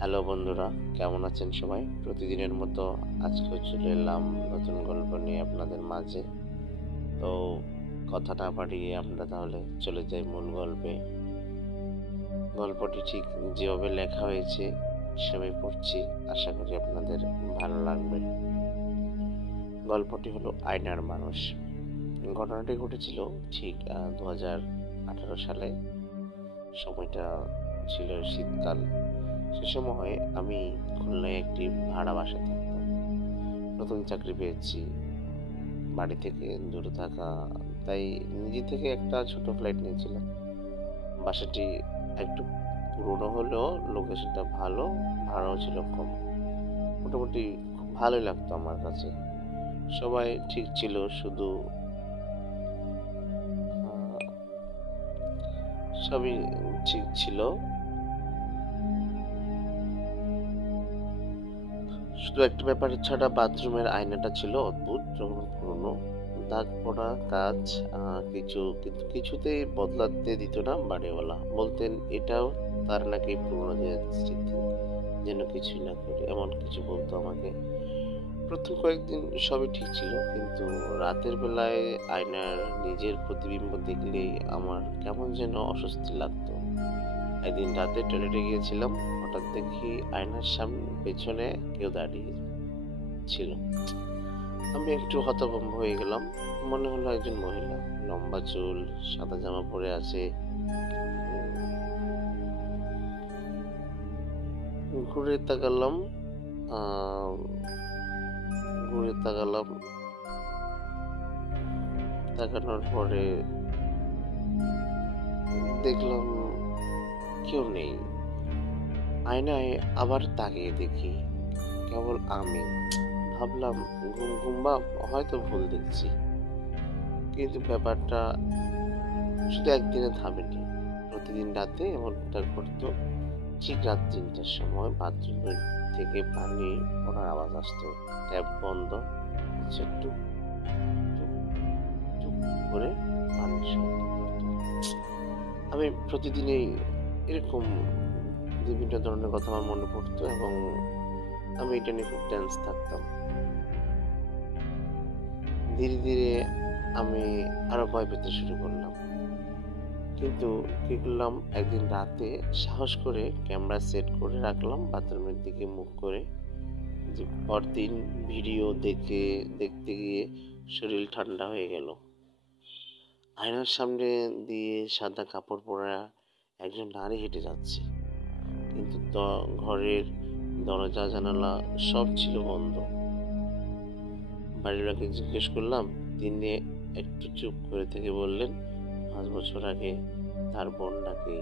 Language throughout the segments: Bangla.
হ্যালো বন্ধুরা, কেমন আছেন সবাই? প্রতিদিনের মতো আজকেও চলে এলাম নতুন গল্প নিয়ে আপনাদের মাঝে। তো কথা না বাড়িয়ে আমরা তাহলে চলে যাই মূল গল্পে। গল্পটি ঠিক যেভাবে লেখা হয়েছে সেভাবে পড়ছি, আশা করি আপনাদের ভালো লাগবে। গল্পটি হলো আয়নার মানুষ। ঘটনাটি ঘটেছিল ঠিক 2018 সালে। সময়টা ছিল শীতকাল। সে সময় আমি খুলনায় একটি ভাড়া বাসায় থাকতাম। নতুন চাকরি পেয়েছি, বাড়ি থেকে দূরে থাকা, তাই নিজে থেকে একটা ছোট ফ্ল্যাট নিয়েছিলাম। বাসাটি একটু পুরনো হলেও লোকেশনটা ভালো, ভাড়াও ছিল কম। মোটামুটি খুব ভালোই লাগতো আমার কাছে। সবাই ঠিক ছিল, শুধু সবই ঠিক ছিল, শুধু একটা ব্যাপার ছাড়া বাথরুমের আয়নাটা ছিল অদ্ভুত রকম পুরনো, দাগ পড়া কাজ। কিন্তু কিছুতেই বদলাতে দিত না বাড়িওয়ালা। বলতেন এটাও তার নাকি পুরনো দিনের স্মৃতি, যেন কিছুই না করি, এমন কিছু বলতো আমাকে। প্রথম কয়েকদিন সবই ঠিক ছিল, কিন্তু রাতের বেলায় আয়নার নিজের প্রতিবিম্ব দেখলেই আমার কেমন যেন অস্বস্তি লাগতো। একদিন রাতে টয়লেটে গিয়েছিলাম, হঠাৎ দেখি আয়নার সামনে পেছনে কেউ দাঁড়িয়ে ছিল। আমি একটু হতভম্ব হয়ে গেলাম। মনে হলো একজন মহিলা, লম্বা চুল, সাদা জামা পরে আছে। ঘুরে তাকালাম, আহ, ঘুরে তাকালাম। তাকানোর পরে দেখলাম কেউ নেই। আয়নায় আবার তাকিয়ে দেখি কেবল আমি। ভাবলাম ঘুম ঘুম বা হয়তো ভুল দেখছি, কিন্তু ব্যাপারটা শুধু একদিনে থামেনি। প্রতিদিন রাতে এমনটা ঘটতো। ঠিক রাত 3টার সময় বাথরুমের থেকে পানি পড়ার আওয়াজ আসতো। ট্যাপ বন্ধ হচ্ছে, টুক টুক টুক করে পানির শব্দ করতো। আমি প্রতিদিনই এরকম বিভিন্ন ধরনের কথা আমার মনে পড়তো, এবং আমি এটা নিয়ে খুব টেন্স থাকতাম। ধীরে ধীরে আমি আরো ভয় পেতে শুরু করলাম। কিন্তু কি করলাম, একদিন রাতে সাহস করে ক্যামেরা সেট করে রাখলাম বাথরুমের দিকে মুখ করে। যে পরদিন ভিডিও দেখতে গিয়ে শরীর ঠান্ডা হয়ে গেল। আয়নার সামনে দিয়ে সাদা কাপড় পরা একজন নারী হেঁটে যাচ্ছে, কিন্তু ঘরের দরজা জানালা সব ছিল বন্ধ। বাড়ির লোককে জিজ্ঞেস করলাম। তিনি একটু চুপ করে থেকে বললেন, 5 বছর আগে তার বোন নাকি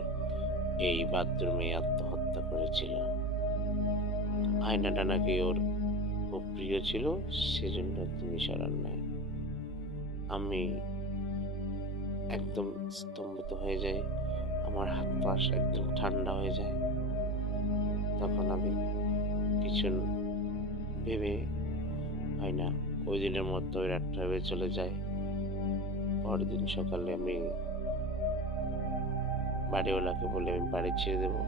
এই বাথরুমে আত্মহত্যা করেছিল। আয়নাটা নাকি ওর খুব প্রিয় ছিল, সেজন্য তিনি সরান নাই। আমি একদম স্তম্ভিত হয়ে যাই, আমার হাত পা একদম ঠান্ডা হয়ে যায়। তখন আমি কিছু ভেবে হয় না, ওই দিনের মতো ওই রাতটা ভেবে চলে যায়। পরদিন সকালে আমি বাড়িওয়ালাকে বলে আমি বাড়ি ছেড়ে দেবো।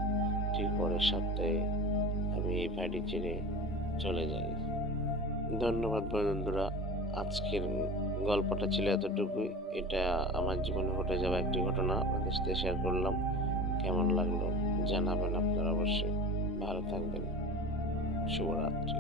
ঠিক পরের সপ্তাহে আমি এই বাড়ি ছেড়ে চলে যাই। ধন্যবাদ বন্ধুরা, আজকের গল্পটা ছিল এতটুকুই। এটা আমার জীবনে ঘটে যাওয়া একটি ঘটনা আপনাদের সাথে শেয়ার করলাম। কেমন লাগলো জানাবেন আপনারা অবশ্যই। ভালো থাকবেন। শুভরাত্রি।